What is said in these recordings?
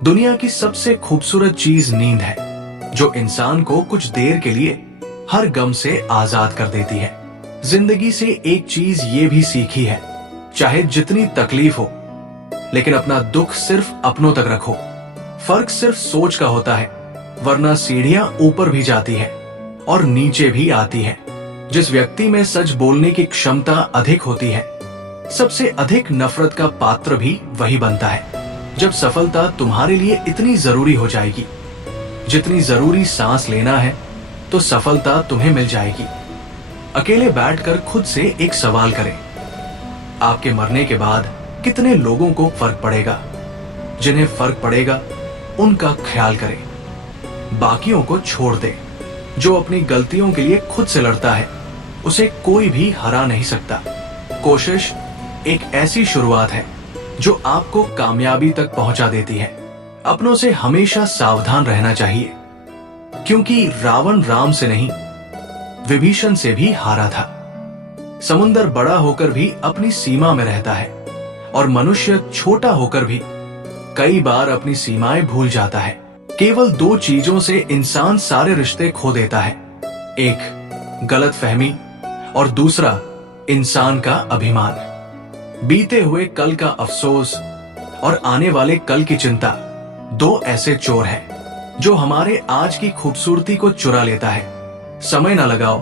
दुनिया की सबसे खूबसूरत चीज नींद है, जो इंसान को कुछ देर के लिए हर गम से आजाद कर देती है। जिंदगी से एक चीज ये भी सीखी है, चाहे जितनी तकलीफ हो, लेकिन अपना दुख सिर्फ अपनों तक रखो। फर्क सिर्फ सोच का होता है, वरना सीढ़ियां ऊपर भी जाती है और नीचे भी आती है। जिस व्यक्ति में सच बोलने की क्षमता अधिक होती है, सबसे अधिक नफरत का पात्र भी वही बनता है। जब सफलता तुम्हारे लिए इतनी जरूरी हो जाएगी जितनी जरूरी सांस लेना है, तो सफलता तुम्हें मिल जाएगी। अकेले बैठकर खुद से एक सवाल करें, आपके मरने के बाद कितने लोगों को फर्क पड़ेगा? जिन्हें फर्क पड़ेगा उनका ख्याल करें, बाकियों को छोड़ दे। जो अपनी गलतियों के लिए खुद से लड़ता है, उसे कोई भी हरा नहीं सकता। कोशिश एक ऐसी शुरुआत है जो आपको कामयाबी तक पहुंचा देती है। अपनों से हमेशा सावधान रहना चाहिए, क्योंकि रावण राम से नहीं, विभीषण से भी हारा था। समुद्र बड़ा होकर भी अपनी सीमा में रहता है, और मनुष्य छोटा होकर भी कई बार अपनी सीमाएं भूल जाता है। केवल दो चीजों से इंसान सारे रिश्ते खो देता है, एक गलतफहमी और दूसरा इंसान का अभिमान। बीते हुए कल का अफसोस और आने वाले कल की चिंता, दो ऐसे चोर हैं जो हमारे आज की खूबसूरती को चुरा लेता है। समय ना लगाओ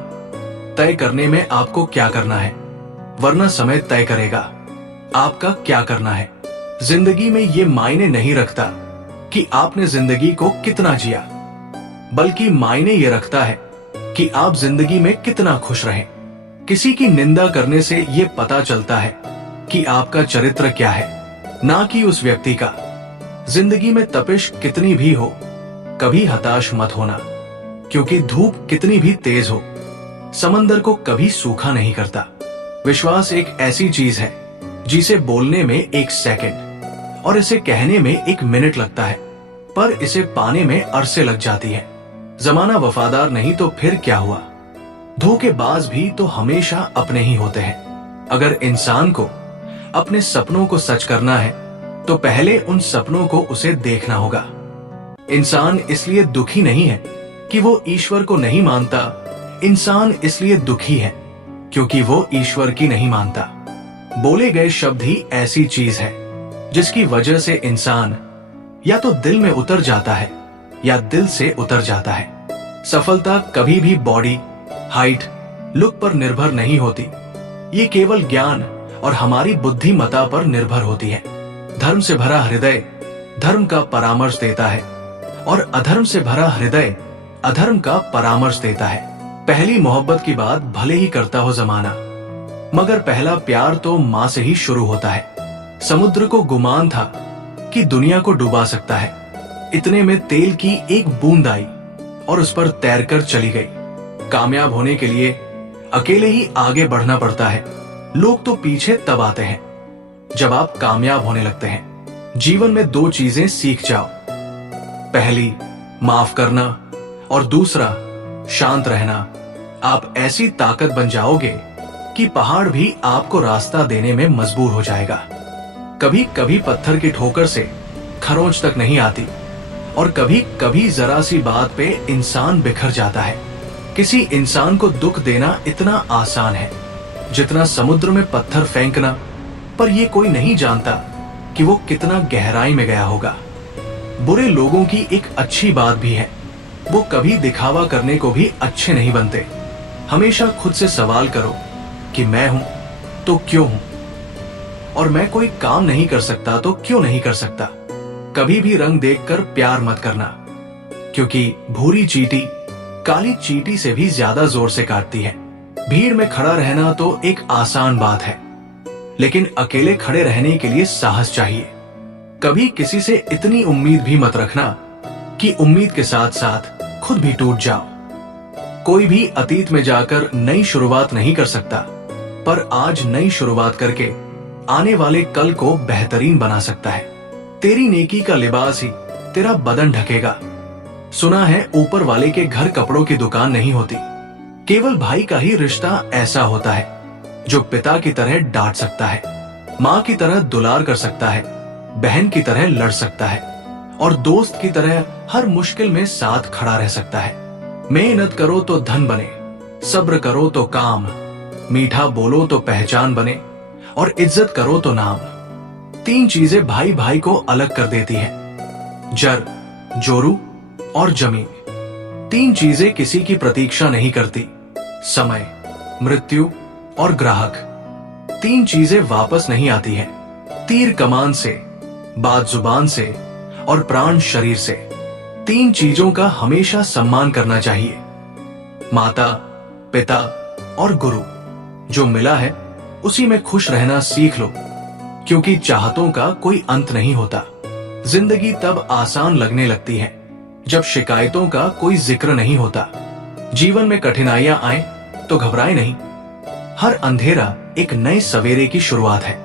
तय करने में आपको क्या करना है, वरना समय तय करेगा आपका क्या करना है। जिंदगी में ये मायने नहीं रखता कि आपने जिंदगी को कितना जिया, बल्कि मायने ये रखता है कि आप जिंदगी में कितना खुश रहें। किसी की निंदा करने से ये पता चलता है कि आपका चरित्र क्या है, ना कि उस व्यक्ति का। जिंदगी में तपिश कितनी भी हो, कभी हताश मत होना, क्योंकि धूप कितनी भी तेज हो, समंदर को कभी सूखा नहीं करता। विश्वास एक ऐसी चीज है जिसे बोलने में 1 सेकंड और इसे कहने में 1 मिनट लगता है, पर इसे पाने में अरसे लग जाती है। जमाना वफादार नहीं तो फिर क्या हुआ? धोखेबाज भी तो हमेशा अपने ही होते हैं। अगर इंसान को अपने सपनों को सच करना है, तो पहले उन सपनों को उसे देखना होगा। इंसान इसलिए दुखी नहीं है कि वो ईश्वर को नहीं मानता, इंसान इसलिए दुखी है क्योंकि वो ईश्वर की नहीं मानता। बोले गए शब्द ही ऐसी चीज है जिसकी वजह से इंसान या तो दिल में उतर जाता है या दिल से उतर जाता है। सफलता कभी भी बॉडी, हाइट, लुक पर निर्भर नहीं होती। ये केवल ज्ञान और हमारी बुद्धिमत्ता पर निर्भर होती है। धर्म से भरा हृदय धर्म का परामर्श देता है, और अधर्म से भरा हृदय अधर्म का परामर्श देता है। पहली मोहब्बत की बात भले ही करता हो जमाना, मगर पहला प्यार तो माँ से ही शुरू होता है। समुद्र को गुमान था कि दुनिया को डुबा सकता है, इतने में तेल की एक बूंद आई और उस पर तैरकर चली गई। कामयाब होने के लिए अकेले ही आगे बढ़ना पड़ता है। लोग तो पीछे तब आते हैं जब आप कामयाब होने लगते हैं। जीवन में 2 चीजें सीख जाओ, पहली माफ करना और दूसरा शांत रहना। आप ऐसी ताकत बन जाओगे कि पहाड़ भी आपको रास्ता देने में मजबूर हो जाएगा। कभी कभी पत्थर की ठोकर से खरोंच तक नहीं आती, और कभी कभी जरा सी बात पे इंसान बिखर जाता है। किसी इंसान को दुख देना इतना आसान है जितना समुद्र में पत्थर फेंकना, पर ये कोई नहीं जानता कि वो कितना गहराई में गया होगा। बुरे लोगों की एक अच्छी बात भी है, वो कभी दिखावा करने को भी अच्छे नहीं बनते। हमेशा खुद से सवाल करो कि मैं हूं तो क्यों हूं, और मैं कोई काम नहीं कर सकता तो क्यों नहीं कर सकता। कभी भी रंग देखकर प्यार मत करना, क्योंकि भूरी चींटी काली चींटी से भी ज्यादा जोर से काटती है। भीड़ में खड़ा रहना तो एक आसान बात है, लेकिन अकेले खड़े रहने के लिए साहस चाहिए। कभी किसी से इतनी उम्मीद भी मत रखना कि उम्मीद के साथ साथ खुद भी टूट जाओ। कोई भी अतीत में जाकर नई शुरुआत नहीं कर सकता, पर आज नई शुरुआत करके आने वाले कल को बेहतरीन बना सकता है। तेरी नेकी का लिबास ही तेरा बदन ढकेगा। सुना है ऊपर वाले के घर कपड़ों की दुकान नहीं होती, केवल भाई का ही रिश्ता ऐसा होता है जो पिता की तरह डांट सकता है, माँ की तरह दुलार कर सकता है, बहन की तरह लड़ सकता है, और दोस्त की तरह हर मुश्किल में साथ खड़ा रह सकता है। मेहनत करो तो धन बने, सब्र करो तो काम, मीठा बोलो तो पहचान बने और इज्जत करो तो नाम। 3 चीजें भाई भाई को अलग कर देती हैं, जर, जोरू और जमीन। 3 चीजें किसी की प्रतीक्षा नहीं करती, समय, मृत्यु और ग्राहक। 3 चीजें वापस नहीं आती हैं, तीर कमान से, बात जुबान से और प्राण शरीर से। 3 चीजों का हमेशा सम्मान करना चाहिए, माता, पिता और गुरु। जो मिला है उसी में खुश रहना सीख लो, क्योंकि चाहतों का कोई अंत नहीं होता। जिंदगी तब आसान लगने लगती है जब शिकायतों का कोई जिक्र नहीं होता। जीवन में कठिनाइयां आए तो घबराए नहीं, हर अंधेरा एक नए सवेरे की शुरुआत है।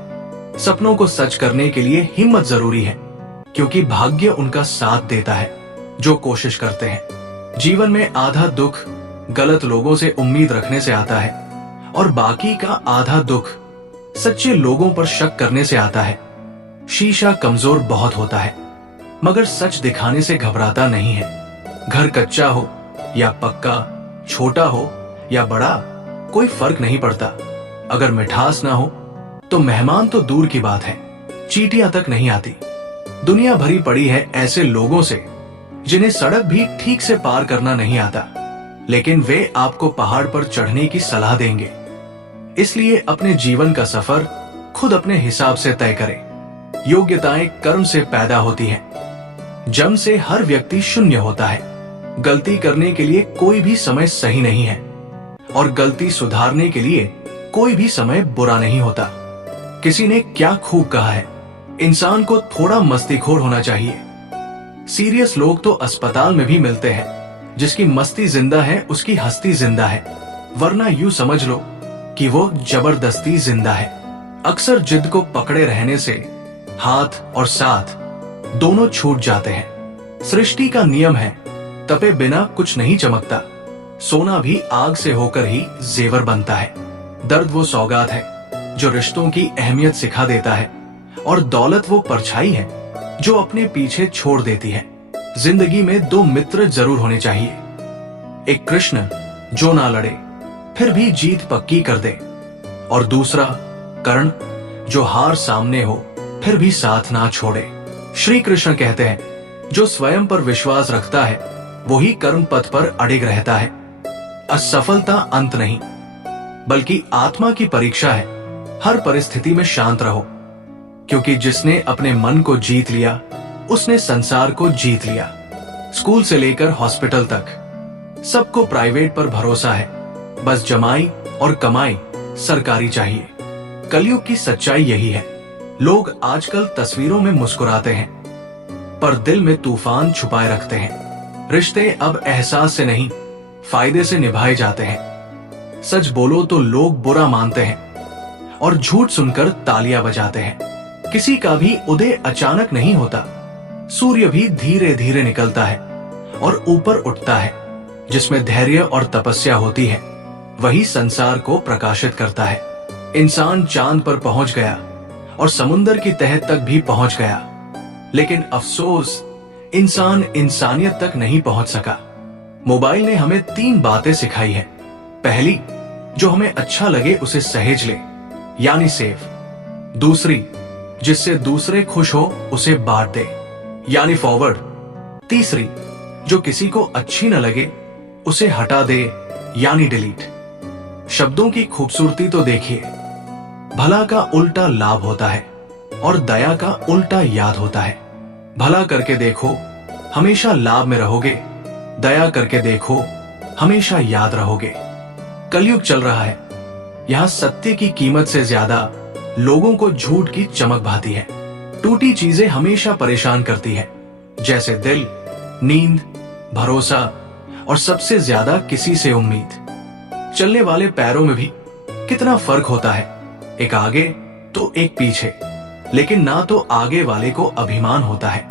सपनों को सच करने के लिए हिम्मत जरूरी है, क्योंकि भाग्य उनका साथ देता है जो कोशिश करते हैं। जीवन में आधा दुख गलत लोगों से उम्मीद रखने से आता है और बाकी का आधा दुख सच्चे लोगों पर शक करने से आता है। शीशा कमजोर बहुत होता है, मगर सच दिखाने से घबराता नहीं है। घर कच्चा हो या पक्का, छोटा हो या बड़ा, कोई फर्क नहीं पड़ता। अगर मिठास ना हो तो मेहमान तो दूर की बात है, चींटियां तक नहीं आती। दुनिया भरी पड़ी है ऐसे लोगों से जिन्हें सड़क भी ठीक से पार करना नहीं आता, लेकिन वे आपको पहाड़ पर चढ़ने की सलाह देंगे। इसलिए अपने जीवन का सफर खुद अपने हिसाब से तय करें। योग्यताएं कर्म से पैदा होती हैं। जन्म से हर व्यक्ति शून्य होता है। गलती करने के लिए कोई भी समय सही नहीं है और गलती सुधारने के लिए कोई भी समय बुरा नहीं होता। किसी ने क्या खूब कहा है, इंसान को थोड़ा मस्तीखोर होना चाहिए। सीरियस लोग तो अस्पताल में भी मिलते हैं। जिसकी मस्ती जिंदा है उसकी हस्ती जिंदा है, वरना यूं समझ लो कि वो जबरदस्ती जिंदा है। अक्सर जिद को पकड़े रहने से हाथ और साथ दोनों छूट जाते हैं। सृष्टि का नियम है, तपे बिना कुछ नहीं चमकता। सोना भी आग से होकर ही जेवर बनता है। दर्द वो सौगात है जो रिश्तों की अहमियत सिखा देता है, और दौलत वो परछाई है जो अपने पीछे छोड़ देती है। जिंदगी में 2 मित्र जरूर होने चाहिए, एक कृष्ण जो ना लड़े फिर भी जीत पक्की कर दे, और दूसरा कर्ण जो हार सामने हो फिर भी साथ ना छोड़े। श्री कृष्ण कहते हैं, जो स्वयं पर विश्वास रखता है वही कर्म पथ पर अडिग रहता है। असफलता अंत नहीं, बल्कि आत्मा की परीक्षा है। हर परिस्थिति में शांत रहो, क्योंकि जिसने अपने मन को जीत लिया उसने संसार को जीत लिया। स्कूल से लेकर हॉस्पिटल तक सबको प्राइवेट पर भरोसा है, बस जमाई और कमाई सरकारी चाहिए। कलयुग की सच्चाई यही है। लोग आजकल तस्वीरों में मुस्कुराते हैं, पर दिल में तूफान छुपाए रखते हैं। रिश्ते अब एहसास से नहीं, फायदे से निभाए जाते हैं। सच बोलो तो लोग बुरा मानते हैं और झूठ सुनकर तालियां बजाते हैं। किसी का भी उदय अचानक नहीं होता। सूर्य भी धीरे धीरे निकलता है और ऊपर उठता है। जिसमें धैर्य और तपस्या होती है वही संसार को प्रकाशित करता है। इंसान चांद पर पहुंच गया और समुंदर की तह तक भी पहुंच गया, लेकिन अफसोस इंसान इंसानियत तक नहीं पहुंच सका। मोबाइल ने हमें 3 बातें सिखाई है। पहली, जो हमें अच्छा लगे उसे सहेज ले, यानी सेव। दूसरी, जिससे दूसरे खुश हो उसे बांट दे, यानी फॉरवर्ड। तीसरी, जो किसी को अच्छी न लगे उसे हटा दे, यानी डिलीट। शब्दों की खूबसूरती तो देखिए। भला का उल्टा लाभ होता है और दया का उल्टा याद होता है। भला करके देखो, हमेशा लाभ में रहोगे। दया करके देखो, हमेशा याद रहोगे। कलयुग चल रहा है, यहां सत्य की कीमत से ज्यादा लोगों को झूठ की चमक भाती है। टूटी चीजें हमेशा परेशान करती है, जैसे दिल, नींद, भरोसा और सबसे ज्यादा किसी से उम्मीद। चलने वाले पैरों में भी कितना फर्क होता है, एक आगे तो एक पीछे। लेकिन ना तो आगे वाले को अभिमान होता है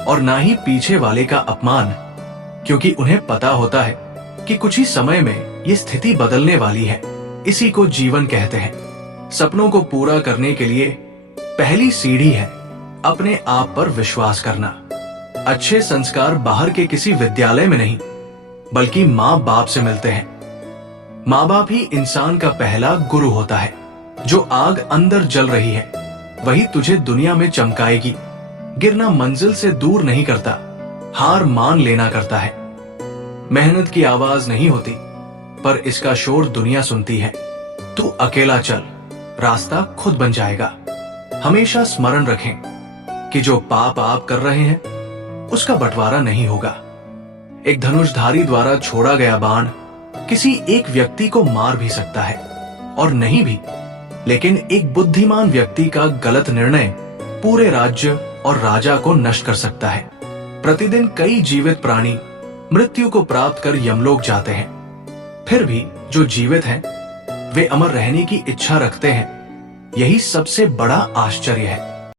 और ना ही पीछे वाले का अपमान, क्योंकि उन्हें पता होता है कि कुछ ही समय में ये स्थिति बदलने वाली है। इसी को जीवन कहते हैं। सपनों को पूरा करने के लिए पहली सीढ़ी है अपने आप पर विश्वास करना। अच्छे संस्कार बाहर के किसी विद्यालय में नहीं, बल्कि माँ बाप से मिलते हैं। माँ बाप ही इंसान का पहला गुरु होता है। जो आग अंदर जल रही है वही तुझे दुनिया में चमकाएगी। गिरना मंजिल से दूर नहीं करता, हार मान लेना करता है। मेहनत की आवाज नहीं होती, पर इसका शोर दुनिया सुनती है। तू अकेला चल, रास्ता खुद बन जाएगा। हमेशा स्मरण रखें कि जो पाप आप कर रहे हैं उसका बंटवारा नहीं होगा। एक धनुषधारी द्वारा छोड़ा गया बाण किसी एक व्यक्ति को मार भी सकता है और नहीं भी, लेकिन एक बुद्धिमान व्यक्ति का गलत निर्णय पूरे राज्य और राजा को नष्ट कर सकता है। प्रतिदिन कई जीवित प्राणी मृत्यु को प्राप्त कर यमलोक जाते हैं, फिर भी जो जीवित हैं वे अमर रहने की इच्छा रखते हैं। यही सबसे बड़ा आश्चर्य है।